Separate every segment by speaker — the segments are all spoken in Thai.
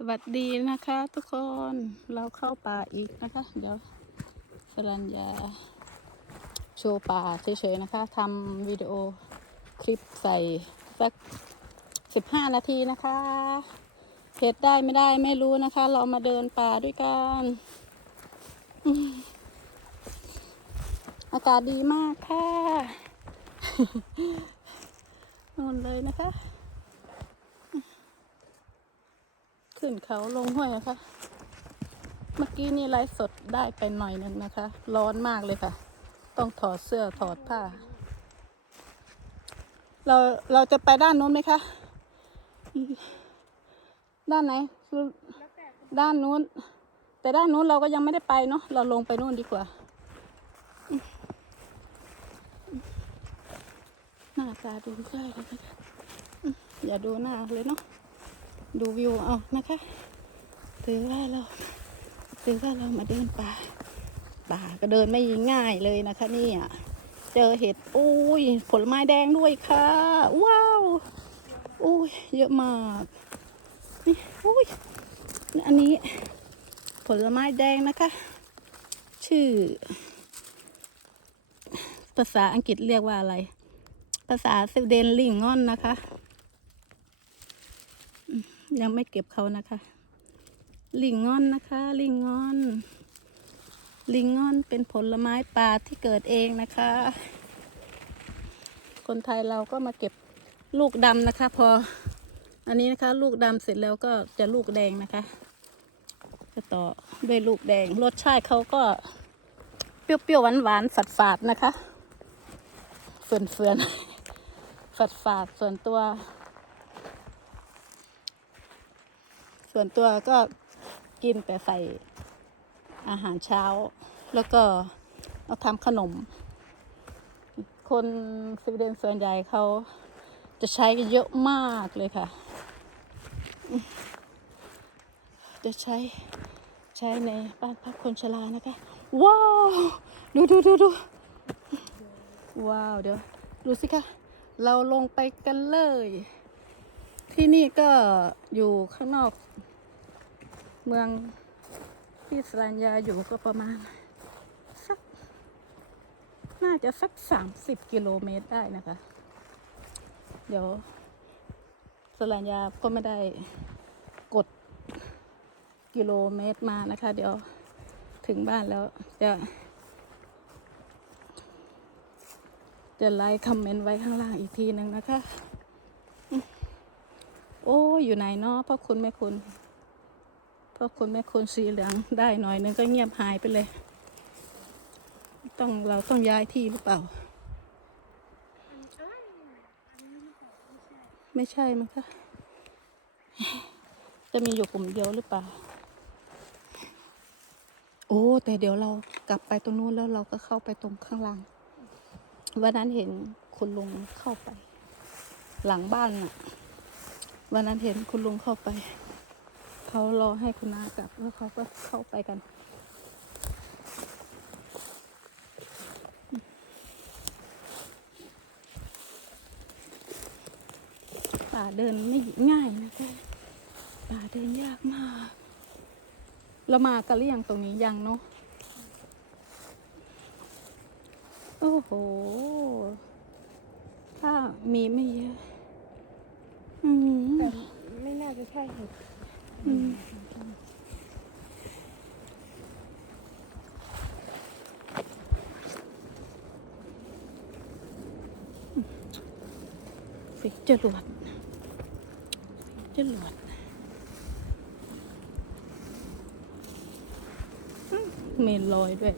Speaker 1: สวัสดีนะคะทุกคนเราเข้าป่าอีกนะคะ เดี๋ยวสรัญญาโชว์ป่าเฉยๆนะคะทำวิดีโอคลิปใส่สักสิบห้านาทีนะคะเห็ดได้ไม่ได้ไม่รู้นะคะ เรามาเดินป่าด้วยกันอากาศดีมากค่ะนู่นเลยนะคะ ขึ้นเขาลงห้วยนะคะ เมื่อกี้นี่ไลฟ์สดได้ไปหน่อยนึงนะคะ ร้อนมากเลยค่ะ ต้องถอดเสื้อถอดผ้า เราเราจะไปด้านนู้นไหมคะ ด้านไหนด้านนู้น แต่ด้านนู้นเราก็ยังไม่ได้ไปเนาะเราลงไปนู่นดีกว่าหน้าตาดูใกล้เลยนะคะอย่าดูหน้าเลยเนาะ ดูวิวเอานะคะถือว่าเราถือว่าเรามาเดินป่า ป่าก็เดินไม่ง่ายเลยนะคะนี่ยเจอเห็ดอุ้ยผลไม้แดงด้วยค่ะ ว้าวอุ้ยเยอะมากนี่อุ้ยอันนี้ ผลไม้แดงนะคะ ชื่อ ภาษาอังกฤษเรียกว่าอะไร ภาษาสวีเดนลิงงอนนะคะ ยังไม่เก็บเขานะคะ ลิงงอนนะคะ ลิงงอน ลิงงอนเป็นผลไม้ป่าที่เกิดเองนะคะ คนไทยเราก็มาเก็บลูกดำนะคะ พอ อันนี้นะคะ ลูกดำเสร็จแล้วก็จะลูกแดงนะคะจะต่อด้วยลูกแดงรสชาติเขาก็เปรี้ยวๆหวานๆฝาดนะคะเฟื่อนๆฝาดๆส่วนตัว ส่วนตัวก็กินแต่ใส่อาหารเช้า แล้วก็เอาทำขนม คนสวีเดนส่วนใหญ่เขาจะใช้กันเยอะมากเลยค่ะ จะใช้ใช้ในบ้านพักคนชรานะคะ ว้าว ดูดูดูดูว้าว เดี๋ยว ดูสิคะ เราลงไปกันเลย ที่นี่ก็อยู่ข้างนอก เมืองที่สรัญญาอยู่ก็ประมาณ สัก น่าจะสักสามสิบกิโลเมตรได้นะคะ เดี๋ยวสรัญญาก็ไม่ได้กดกิโลเมตรมานะคะ เดี๋ยวถึงบ้านแล้วจะ จะไลค์คอมเมนต์ไว้ข้างล่างอีกทีหนึ่งนะคะ โอ้ อยู่ไหนเนาะพ่อคุณแม่คุณ พ่อคุณแม่คุณสีเหลืองได้หน่อยนึงก็เงียบหายไปเลย ต้องเราต้องย้ายที่หรือเปล่า ไม่ใช่มั้งคะจะมีอยู่กลุ่มเดียวหรือเปล่า โอ้ แต่เดี๋ยวเรากลับไปตรงนู้นแล้วเราก็เข้าไปตรงข้างล่าง วันนั้นเห็นคุณลุงเข้าไป หลังบ้านน่ะ วันนั้นเห็นคุณลุงเข้าไป เขารอให้คุณนากลับแล้วเขาก็เข้าไปกัน ป่าเดินไม่ง่ายนะคะป่าเดินยากมาก เรามากันหรือยังตรงนี้ยังเนาะโอ้โห ถ้ามีไม่เยอะ อืม
Speaker 2: แต่ไม่น่าจะใช่เห็ด
Speaker 1: จรวดจรวดอืมมีรอยด้วย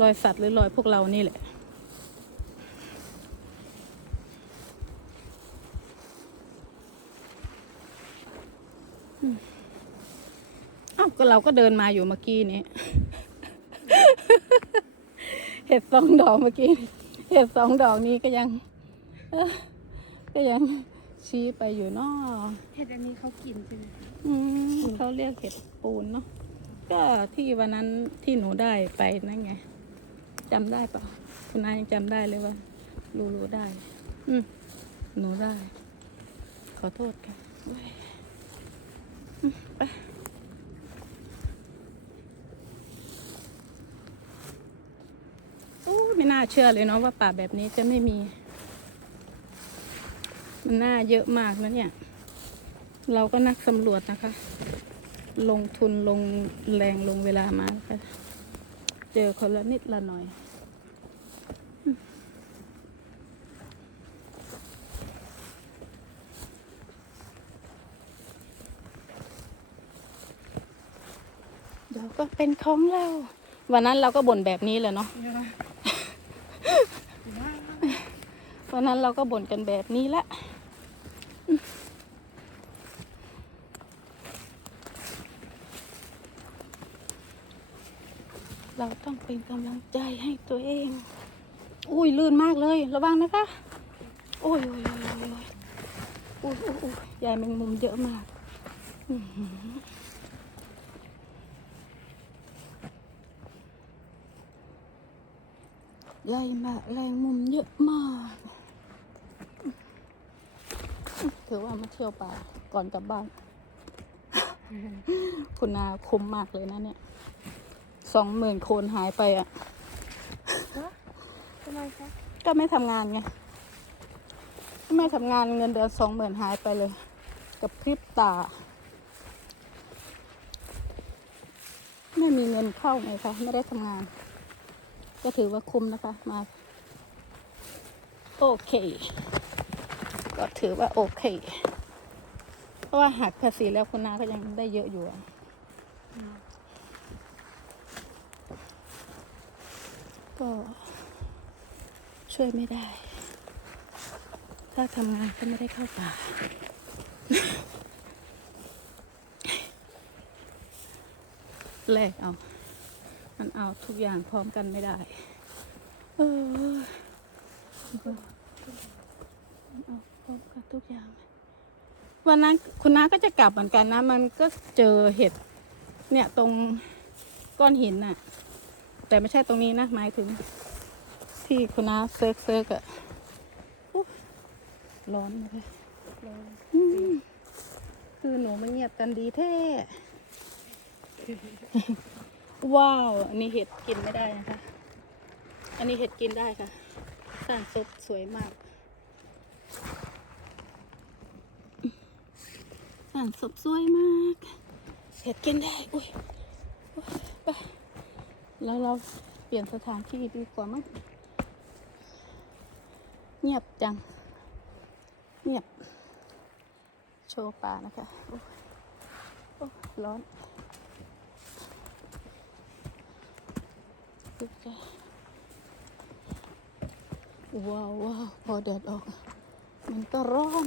Speaker 1: รอยสัตว์หรือรอยพวกเรานี่แหละ เอ้าก็เราก็เดินมาอยู่เมื่อกี้นี้ เห็ดสองดอกเมื่อกี้ เห็ดสองดอกนี้ก็ยัง ก็ยังชี้ไปอยู่เนอ
Speaker 2: เห็ดอันนี้เขากินใช่ไหมคะ
Speaker 1: อืมเขาเรียกเห็ดปูนเนาะก็ที่วันนั้นที่หนูได้ไปนั่นไงจำได้ปะคุณนายยังจำได้เลยว่ารู้รู้ได้ อืมหนูได้ ขอโทษค่ะโอ้ยอืมไปโอ้ไม่น่าเชื่อเลยเนาะว่าป่าแบบนี้จะไม่มี มันน่าเยอะมากนะเนี่ย เราก็นักสำรวจนะคะ ลงทุนลงแรงลงเวลามานะคะเจอคนละนิดละหน่อยอืมเดี๋ยวก็เป็นของเรา วันนั้นเราก็บ่นแบบนี้แหละเนาะ วันนั้นเราก็บ่นกันแบบนี้ละอืม เป็นกำลังใจให้ตัวเอง อุ้ยลื่นมากเลย ระวังนะคะโอ้ยโอ้ยโอ้ยโอ้ยโอ้ยโอ้ยโอ้ยยายแมงมุมเยอะมากอื้อหือใยาแมลงมุมเยอะมาก ถือว่ามาเที่ยวป่าก่อนกลับบ้าน คุณนาคุ้มมากเลยนะเนี่ย สองหมื่นโคนหายไปอะ
Speaker 2: ทำไมคะ
Speaker 1: ก็ไม่ทำงานไง ไม่ทำงานเงินเดือนสองหมื่นหายไปเลย กับพริบตา ไม่มีเงินเข้าไงคะ ไม่ได้ทำงาน ก็ถือว่าคุ้มนะคะ มา โอเค ก็ถือว่าโอเค เพราะว่าหักภาษีแล้วคุณนาก็ยังได้เยอะอยู่อะ ก็ช่วยไม่ได้ ถ้าทำงานก็ไม่ได้เข้าป่า แลกเอา มันเอาทุกอย่างพร้อมกันไม่ได้ เออมันเอาพร้อมกันทุกอย่าง วันนั้นคุณน้าก็จะกลับเหมือนกันนะ มันก็เจอเห็ด เนี่ยตรงก้อนหินน่ะ แต่ไม่ใช่ตรงนี้นะ หมายถึง ที่คุณน้าเซิร์กเซิร์กอะอุ๊ยร้อนเลยอืมคือหนูมันเงียบกันดีแท้ ว้าว อันนี้เห็ดกินไม่ได้นะคะ อันนี้เห็ดกินได้ค่ะสานสดสวยมากสานสดสวยมาก เห็ดกินได้ อุ้ยอุ๊ยไป แล้วเราเปลี่ยนสถานที่ดีกว่ามั้งเงียบจัง เงียบ โชว์ป่านะคะโอ้โอ้ร้อนว้าวว้าวพอแดดออก มันก็ร้อน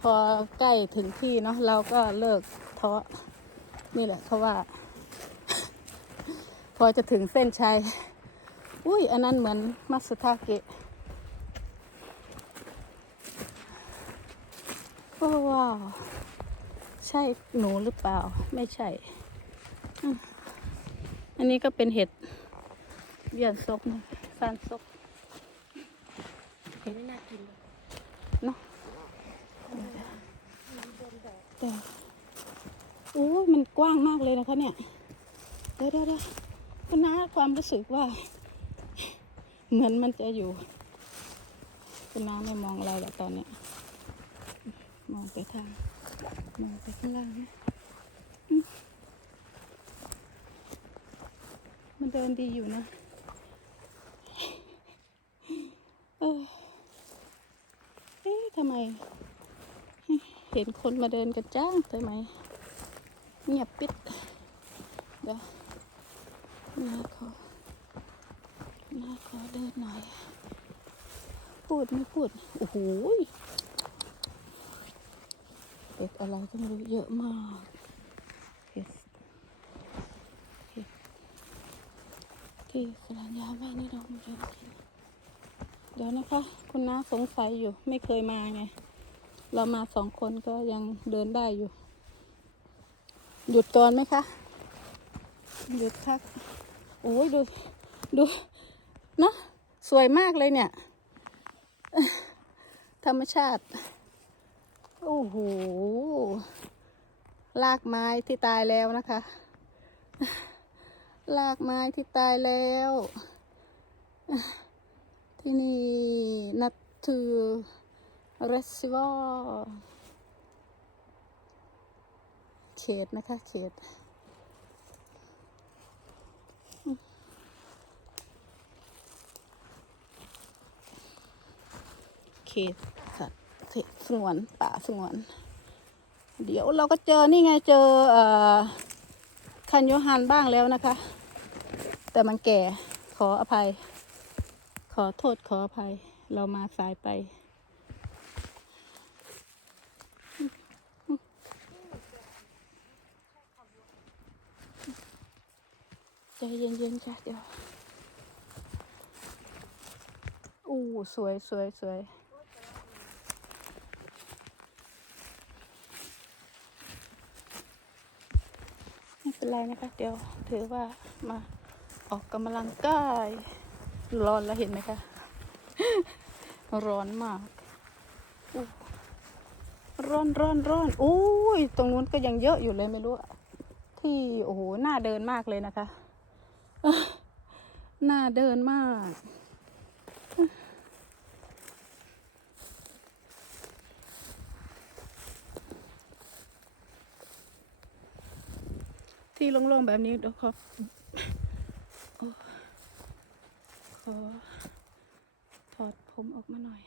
Speaker 1: พอใกล้ถึงที่เนาะเราก็เลิกท้อ นี่แหละเขาะว่า พอจะถึงเส้นชัย อุ้ย อันนั้นเหมือนมัสทาเกะโอ้ว้าว ใช่หนูหรือเปล่า ไม่ใช่ อันนี้ก็เป็นเห็ดเบียนซกนะซานซก
Speaker 2: ไม่น่ากินเลย
Speaker 1: เนาะแต่ โอ้มันกว้างมากเลยนะคะเนี่ยเดี๋ยวเดี๋ยวเดี๋ยวคุณน้าความรู้สึกว่า เหมือนมันจะอยู่ คุณน้าไม่มองอะไรหรอกตอนเนี้ยมองไปทางมองไปข้างล่างนะมันเดินดีอยู่นะเออเอ๊ะทำไม เห็นคนมาเดินกันจ้างทำไม เงียบปิด เดี๋ยวน้าขอน้าขอเดินหน่อย พูดไม่พูด โอ้โหเห็ดอะไรก็ไม่รู้เยอะมากเห็ดเห็ดที่สลัญญาบ้านนี่เราไม่ได้กินเดี๋ยวนะคะ คุณน้าสงสัยอยู่ไม่เคยมาไง เรามาสองคนก็ยังเดินได้อยู่ หยุดก่อนไหมคะ หยุดพักโอ้ยดู ดูเนอะสวยมากเลยเนี่ย ธรรมชาติ โอ้โหลากไม้ที่ตายแล้วนะคะ ลากไม้ที่ตายแล้ว ที่นี่นัททูเรสวอ เขตนะคะ เขต เขตสัตว์สงวนป่าสงวน เดี๋ยวเราก็เจอนี่ไงเจอเอ่อคันโยฮันบ้างแล้วนะคะ แต่มันแก่ขออภัย ขอโทษขออภัย เรามาสายไป ใจเย็นๆจ้ะเดี๋ยวอู้สวยสวยสวยไม่เป็นไรนะคะ เดี๋ยวถือว่ามาออกกำลังกาย ร้อนแล้วเห็นไหมคะ ร้อนมากร้อนร้อนร้อนอ้ย ตรงนู้นก็ยังเยอะอยู่เลยไม่รู้ ที่ โอ้โห น่าเดินมากเลยนะคะ น่าเดินมาก ที่โล่งๆแบบนี้เดี๋ยวขอขอถอดผมออกมาหน่อย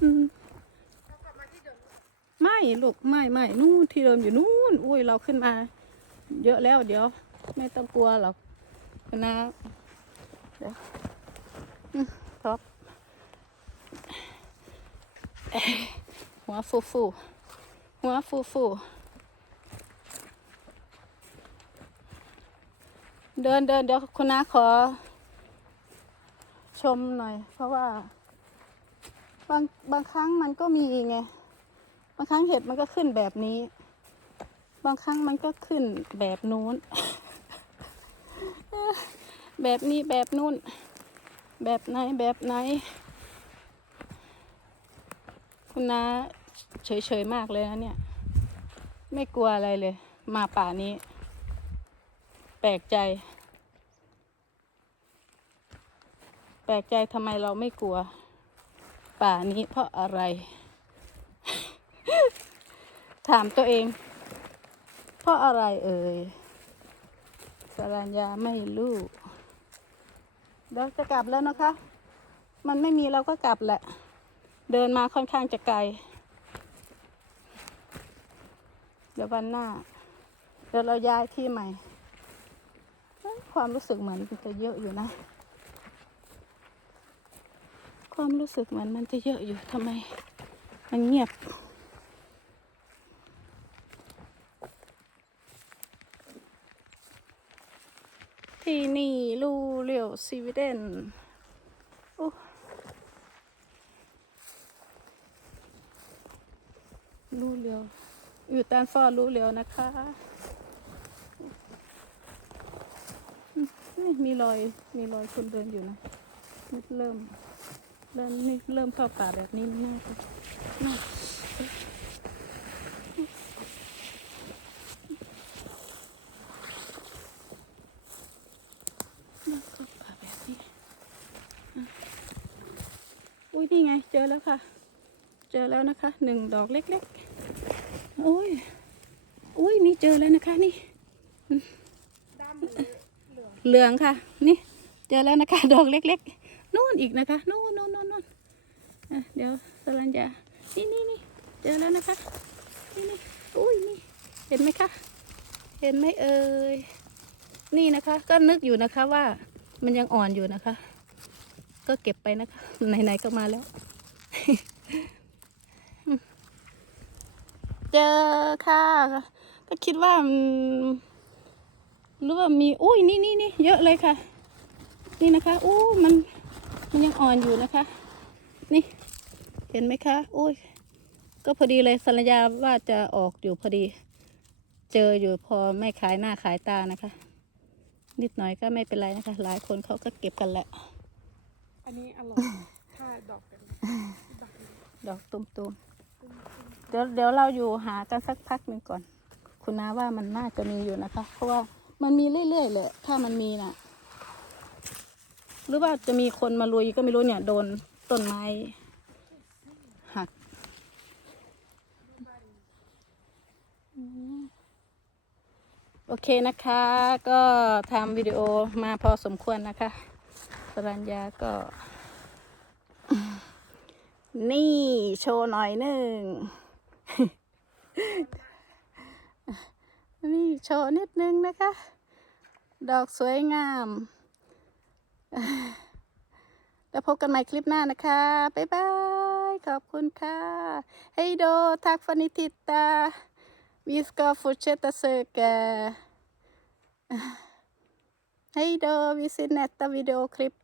Speaker 1: อืม ไม่ลูกไม่ไม่นู่นที่เดิมอยู่นู่นอุ้ยเราขึ้นมา เยอะแล้วเดี๋ยว ไม่ต้องกลัวหรอกนะเดี๋ยวท็อปหัวฟูฟูหัวฟูฟูเดินเดินเดี๋ยวคุณน้าขอ ชมหน่อย เพราะว่า บางบางครั้งมันก็มีไง บางครั้งเห็ดมันก็ขึ้นแบบนี้ บางครั้งมันก็ขึ้นแบบนู้น แบบนี้แบบนู้น แบบไหนแบบไหน คุณน้าเฉยๆมากเลยนะเนี่ย ไม่กลัวอะไรเลย มาป่านี้ แปลกใจ แปลกใจทำไมเราไม่กลัว ป่านี้เพราะอะไร ถามตัวเอง เพราะอะไรเอ่ยสรัญญาไม่รู้เดี๋ยวจะกลับแล้วนะคะ มันไม่มีเราก็กลับแหละ เดินมาค่อนข้างจะไกล เดี๋ยววันหน้า เดี๋ยวเราย้ายที่ใหม่ ความรู้สึกเหมือนมันจะเยอะอยู่นะ ความรู้สึกเหมือนมันจะเยอะอยู่ทำไม มันเงียบ ที่นี่ลูเรียวซีวิเดนลูเรียว อยู่ตานฟอลูเรียวนะคะมนี่มีรอย มีรอยคนเดินอยู่นะนเริ่มเริ่มนี่เริ่มเข้าป่าแบบนี้น่าจะน่าน่าเข้าป่าแบบนี้อะ อุ้ยนี่ไง เจอแล้วค่ะ เจอแล้วนะคะหนึ่งดอกเล็กๆโอ้ยอุ้ยนี่เจอแล้วนะคะนี่
Speaker 2: เหลือง
Speaker 1: ค่ะ นี่ เจอแล้วนะคะดอกเล็กๆนู่นอีกนะคะนู่นนู่นนู่นนู่นเดี๋ยวสลัญญานี่นี่นี่เจอแล้วนะคะนี่นี่อุ้ยนี่เห็นไหมคะเห็นไหมเอ่ยนี่นะคะ ก็นึกอยู่นะคะว่ามันยังอ่อนอยู่นะคะ ก็เก็บไปนะคะ ไหนๆก็มาแล้ว เจอค่ะ ก็คิดว่าหรือว่ามี อุ้ยนี่นี่นี่เยอะเลยค่ะ นี่นะคะ อู้มัน มันยังอ่อนอยู่นะคะ นี่ เห็นไหมคะอุ้ยก็พอดีเลยสัญญาว่าจะออกอยู่พอดี เจออยู่พอไม่ขายหน้าขายตานะคะ นิดหน่อยก็ไม่เป็นไรนะคะ หลายคนเขาก็เก็บกันแหละ
Speaker 2: อันนี้อร่อย ถ้าดอกกันดอกนี้
Speaker 1: ดอกตุมๆ เดี๋ยวเดี๋ยวเราอยู่หากันสักพักหนึ่งก่อน คุณนาว่ามันน่าจะมีอยู่นะคะ เพราะว่ามันมีเรื่อยๆเลยถ้ามันมีน่ะ หรือว่าจะมีคนมาลุยก็ไม่รู้เนี่ย โดนต้นไม้หักโอเคนะคะ ก็ทำวิดีโอมาพอสมควรนะคะ สรัญญาก็ นี่ โชว์หน่อยหนึ่ง นี่โชว์นิดนึงนะคะ ดอกสวยงาม แล้วพบกันใหม่คลิปหน้านะคะ บ๊ายบาย ขอบคุณค่ะ Hej då, tack för att ni tittar. Vi ska fortsätta söka. Hej då, vi i nästa videoklipp.